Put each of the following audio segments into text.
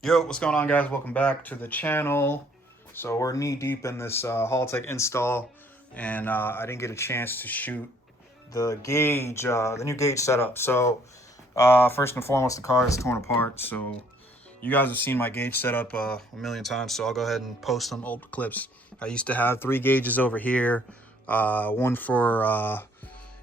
Yo, what's going on, guys? Welcome back to the channel. So we're knee deep in this Haltech install, and I didn't get a chance to shoot the gauge, the new gauge setup. So first and foremost, the car is torn apart. So you guys have seen my gauge setup a million times. So I'll go ahead and post some old clips. I used to have 3 gauges over here. One for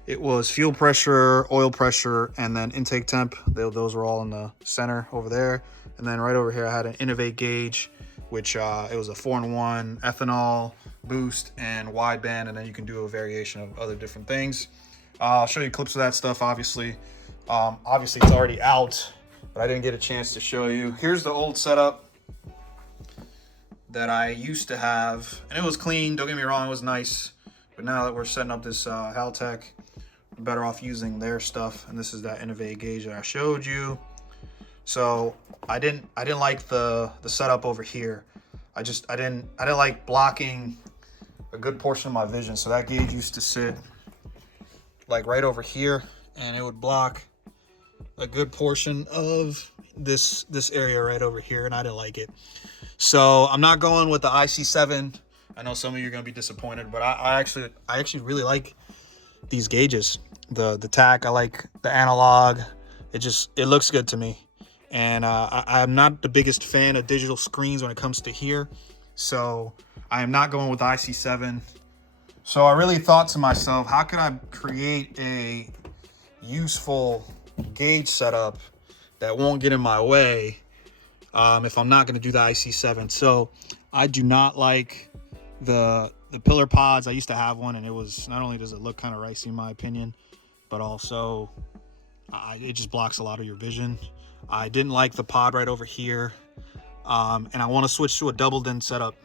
it was fuel pressure, oil pressure, and then intake temp. Those were all in the center over there. And then right over here, I had an Innovate gauge, which it was a 4-in-1 ethanol, boost, and wideband. And then you can do a variation of other different things. I'll show you clips of that stuff, obviously. Obviously, it's already out, but I didn't get a chance to show you. Here's the old setup that I used to have. And it was clean, don't get me wrong, it was nice. But now that we're setting up this Haltech, we're better off using their stuff. And this is that Innovate gauge that I showed you. So I didn't like the setup over here. I didn't like blocking a good portion of my vision. So that gauge used to sit like right over here, and it would block a good portion of this area right over here, and I didn't like it. So I'm not going with the IC7. I know some of you are gonna be disappointed, but I actually really like these gauges. The tack, I like the analog. It looks good to me. And I'm not the biggest fan of digital screens when it comes to here. So I am not going with IC7. So I really thought to myself, how could I create a useful gauge setup that won't get in my way if I'm not going to do the IC7? So I do not like the pillar pods. I used to have one, and it was, not only does it look kind of ricey in my opinion, but also it just blocks a lot of your vision. I didn't like the pod right over here, and I want to switch to a double DIN setup.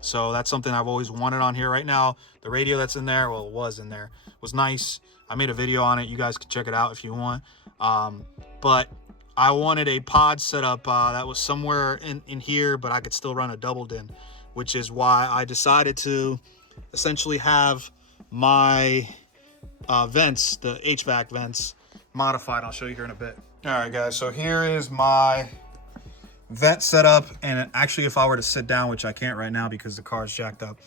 So that's something I've always wanted on here. Right now, the radio that's in there, well, it was in there, was nice. I made a video on it. You guys can check it out if you want. But I wanted a pod setup that was somewhere in here, but I could still run a double DIN, which is why I decided to essentially have my vents, the HVAC vents, modified. I'll show you here in a bit. All right, guys, so here is my vent setup, and actually if I were to sit down, which I can't right now because the car is jacked up,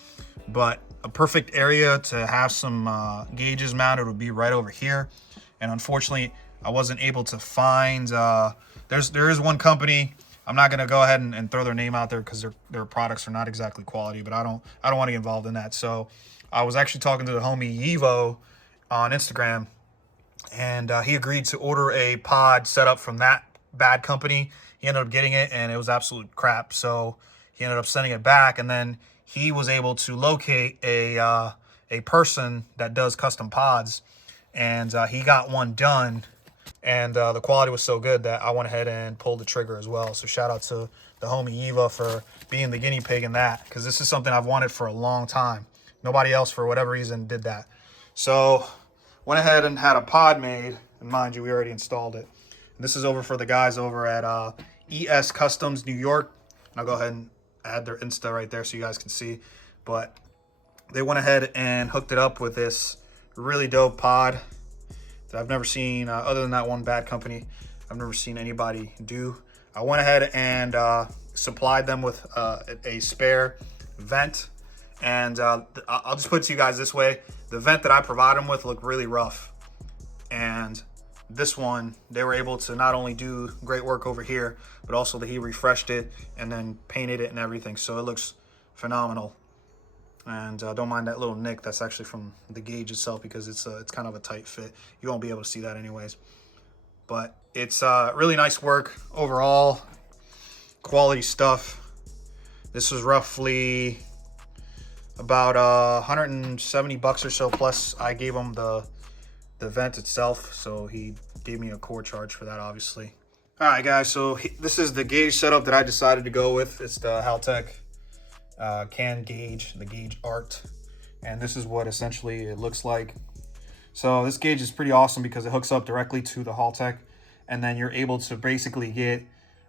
but a perfect area to have some gauges mounted would be right over here. And unfortunately, I wasn't able to find, there is one company. I'm not gonna go ahead and throw their name out there because their products are not exactly quality, but I don't want to get involved in that. So I was actually talking to the homie Evo on Instagram, and he agreed to order a pod setup from that bad company. He ended up getting it, and it was absolute crap. So he ended up sending it back, and then he was able to locate a person that does custom pods, and he got one done, and the quality was so good that I went ahead and pulled the trigger as well. So shout out to the homie Eva for being the guinea pig in that, because this is something I've wanted for a long time. Nobody else, for whatever reason, did that. So went ahead and had a pod made, and mind you, we already installed it. And this is over for the guys over at ES Customs New York. And I'll go ahead and add their Insta right there so you guys can see. But they went ahead and hooked it up with this really dope pod that I've never seen, other than that one bad company, I've never seen anybody do. I went ahead and supplied them with a spare vent. And I'll just put it to you guys this way. The vent that I provided them with looked really rough. And this one, they were able to not only do great work over here, but also that he refreshed it and then painted it and everything. So it looks phenomenal. And don't mind that little nick. That's actually from the gauge itself, because it's kind of a tight fit. You won't be able to see that anyways. But it's really nice work overall. Quality stuff. This was roughly about 170 bucks or so, plus I gave him the vent itself, so he gave me a core charge for that, obviously. All right, guys, so this is the gauge setup that I decided to go with. It's the Haltech can gauge, the Gauge Art, and this is what essentially it looks like. So this gauge is pretty awesome because it hooks up directly to the Haltech, and then you're able to basically get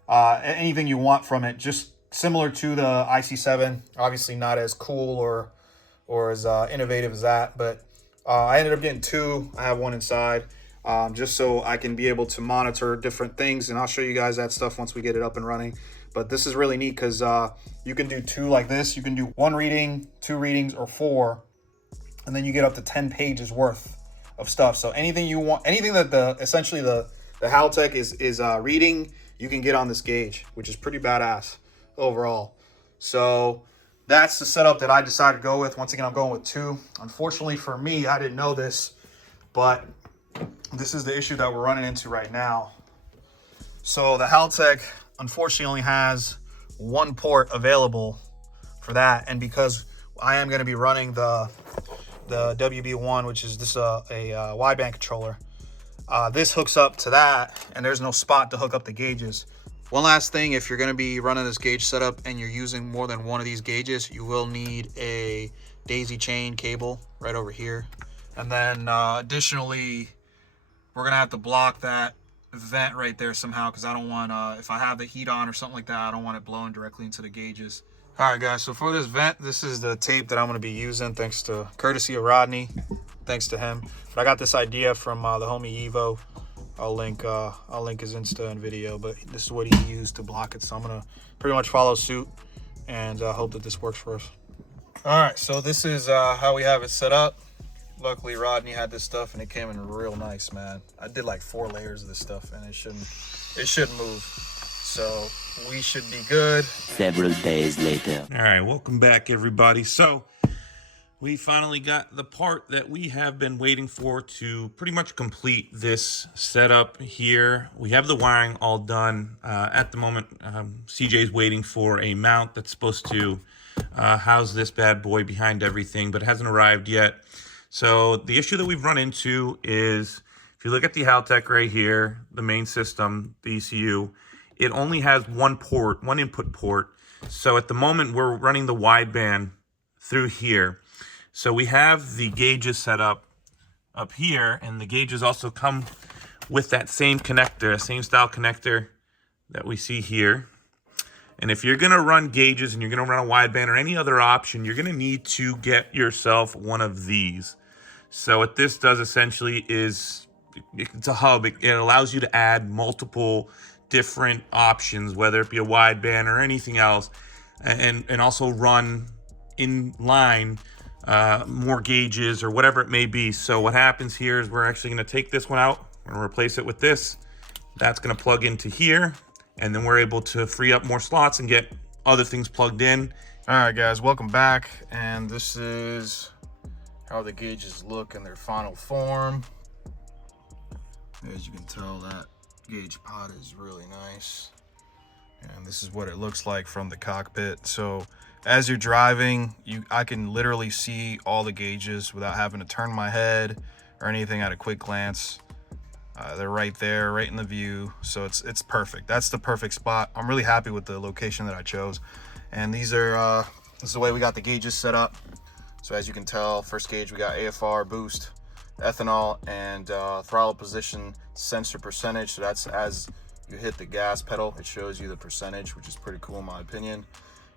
anything you want from it, just similar to the IC7. Obviously not as cool or as innovative as that, but I ended up getting 2. I have one inside, just so I can be able to monitor different things, and I'll show you guys that stuff once we get it up and running. But this is really neat because you can do 2 like this. You can do 1 reading, 2 readings, or 4, and then you get up to 10 pages worth of stuff. So anything you want, anything that essentially the Haltech is reading, you can get on this gauge, which is pretty badass overall. So that's the setup that I decided to go with. Once again, I'm going with 2. Unfortunately for me, I didn't know this, but this is the issue that we're running into right now. So the Haltech unfortunately only has 1 port available for that, and because I am going to be running the WB1, which is this a wideband controller, this hooks up to that, and there's no spot to hook up the gauges. One last thing, if you're going to be running this gauge setup and you're using more than 1 of these gauges, you will need a daisy chain cable right over here. And then additionally, we're going to have to block that vent right there somehow, because I don't want, if I have the heat on or something like that, I don't want it blowing directly into the gauges. All right, guys, so for this vent, this is the tape that I'm going to be using, thanks to courtesy of Rodney. Thanks to him. But I got this idea from the homie Evo. I'll link his Insta and video, but this is what he used to block it. So I'm gonna pretty much follow suit and hope that this works for us. All right, so this is how we have it set up. Luckily, Rodney had this stuff and it came in real nice, man. I did like 4 layers of this stuff and it shouldn't move. So we should be good. Several days later. All right, welcome back, everybody. So we finally got the part that we have been waiting for to pretty much complete this setup here. We have the wiring all done. At the moment, CJ's waiting for a mount that's supposed to house this bad boy behind everything, but it hasn't arrived yet. So the issue that we've run into is, if you look at the Haltech right here, the main system, the ECU, it only has 1 port, 1 input port. So at the moment, we're running the wideband through here. So we have the gauges set up here, and the gauges also come with that same connector, same style connector that we see here. And if you're going to run gauges and you're going to run a wideband or any other option, you're going to need to get yourself one of these. So what this does essentially is, it's a hub. It allows you to add multiple different options, whether it be a wideband or anything else, and also run in line more gauges or whatever it may be. So what happens here is we're actually going to take this one out. We're going to replace it with this. That's going to plug into here, and then we're able to free up more slots and get other things plugged in. All right, guys, welcome back. And this is how the gauges look in their final form. As you can tell, that gauge pod is really nice. And this is what it looks like from the cockpit. So as you're driving, I can literally see all the gauges without having to turn my head or anything at a quick glance. They're right there, right in the view. So it's perfect. That's the perfect spot. I'm really happy with the location that I chose. And these are this is the way we got the gauges set up. So as you can tell, first gauge we got AFR, boost, ethanol, and throttle position sensor percentage. So that's as you hit the gas pedal, it shows you the percentage, which is pretty cool in my opinion.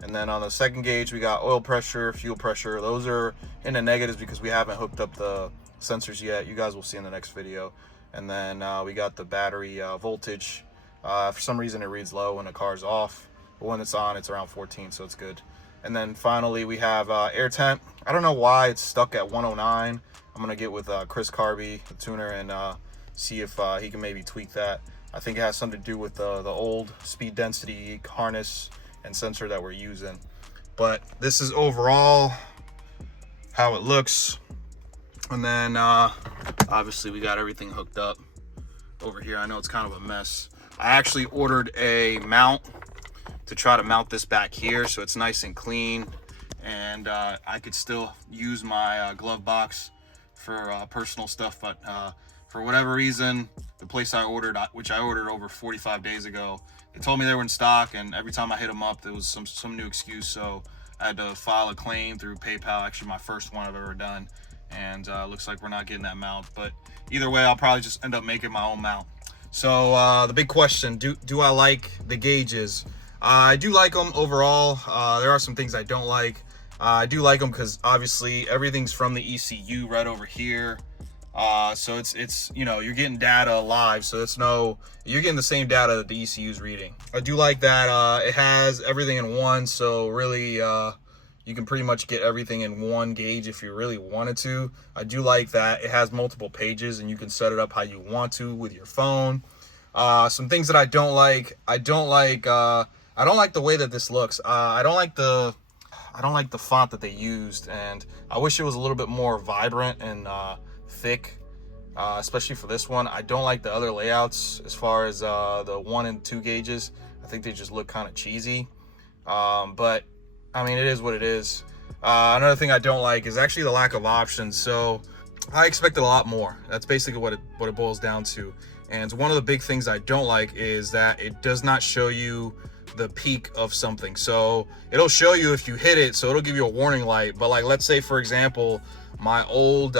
And then on the second gauge, we got oil pressure, fuel pressure. Those are in the negatives because we haven't hooked up the sensors yet. You guys will see in the next video. And then we got the battery voltage. For some reason, it reads low when the car's off, but when it's on, it's around 14, so it's good. And then finally, we have air temp. I don't know why it's stuck at 109. I'm gonna get with Chris Carby, the tuner, and see if he can maybe tweak that. I think it has something to do with the old speed density harness and sensor that we're using. But this is overall how it looks. And then obviously we got everything hooked up over here. I know it's kind of a mess. I actually ordered a mount to try to mount this back here so it's nice and clean, and I could still use my glove box for personal stuff. But for whatever reason, the place I ordered, which I ordered over 45 days ago, they told me they were in stock, and every time I hit them up, there was some new excuse. So I had to file a claim through PayPal, actually my first one I've ever done. And looks like we're not getting that mount. But either way, I'll probably just end up making my own mount. So the big question, do I like the gauges? I do like them overall. There are some things I don't like. I do like them because obviously everything's from the ECU right over here. So it's you know, you're getting data live, so you're getting the same data that the ECU is reading. I do like that it has everything in one, so really you can pretty much get everything in one gauge if you really wanted to. I do like that it has multiple pages and you can set it up how you want to with your phone. Some things that I don't like the way that this looks. I don't like the font that they used, and I wish it was a little bit more vibrant and thick, especially for this one. I don't like the other layouts as far as the 1 and 2 gauges. I think they just look kind of cheesy, but I mean, it is what it is. Another thing I don't like is actually the lack of options. So I expected a lot more. That's basically what it boils down to. And one of the big things I don't like is that it does not show you the peak of something. So it'll show you if you hit it, so it'll give you a warning light. But like, let's say for example, my old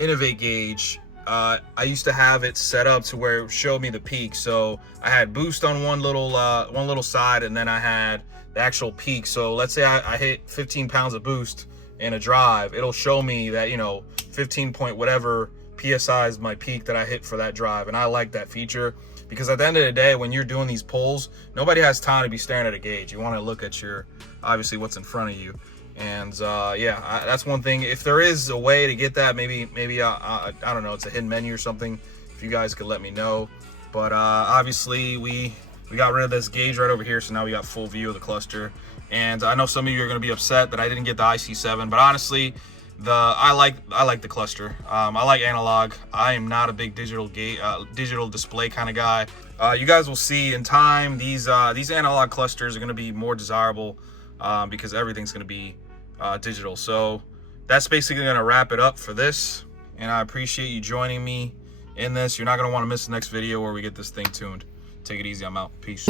Innovate gauge, I used to have it set up to where it showed me the peak. So I had boost on one little side, and then I had the actual peak. So let's say I hit 15 pounds of boost in a drive, it'll show me that, you know, 15 point whatever PSI is my peak that I hit for that drive. And I like that feature, because at the end of the day, when you're doing these pulls, nobody has time to be staring at a gauge. You want to look at obviously what's in front of you. And yeah, that's one thing. If there is a way to get that, maybe I don't know, it's a hidden menu or something, if you guys could let me know. But obviously we got rid of this gauge right over here, so now we got full view of the cluster. And I know some of you are going to be upset that I didn't get the IC7, but honestly, I like the cluster. I like analog. I am not a big digital display kind of guy. You guys will see in time, these analog clusters are going to be more desirable because everything's going to be digital. So that's basically going to wrap it up for this, and I appreciate you joining me in this. You're not going to want to miss the next video where we get this thing tuned. Take it easy. I'm out. Peace.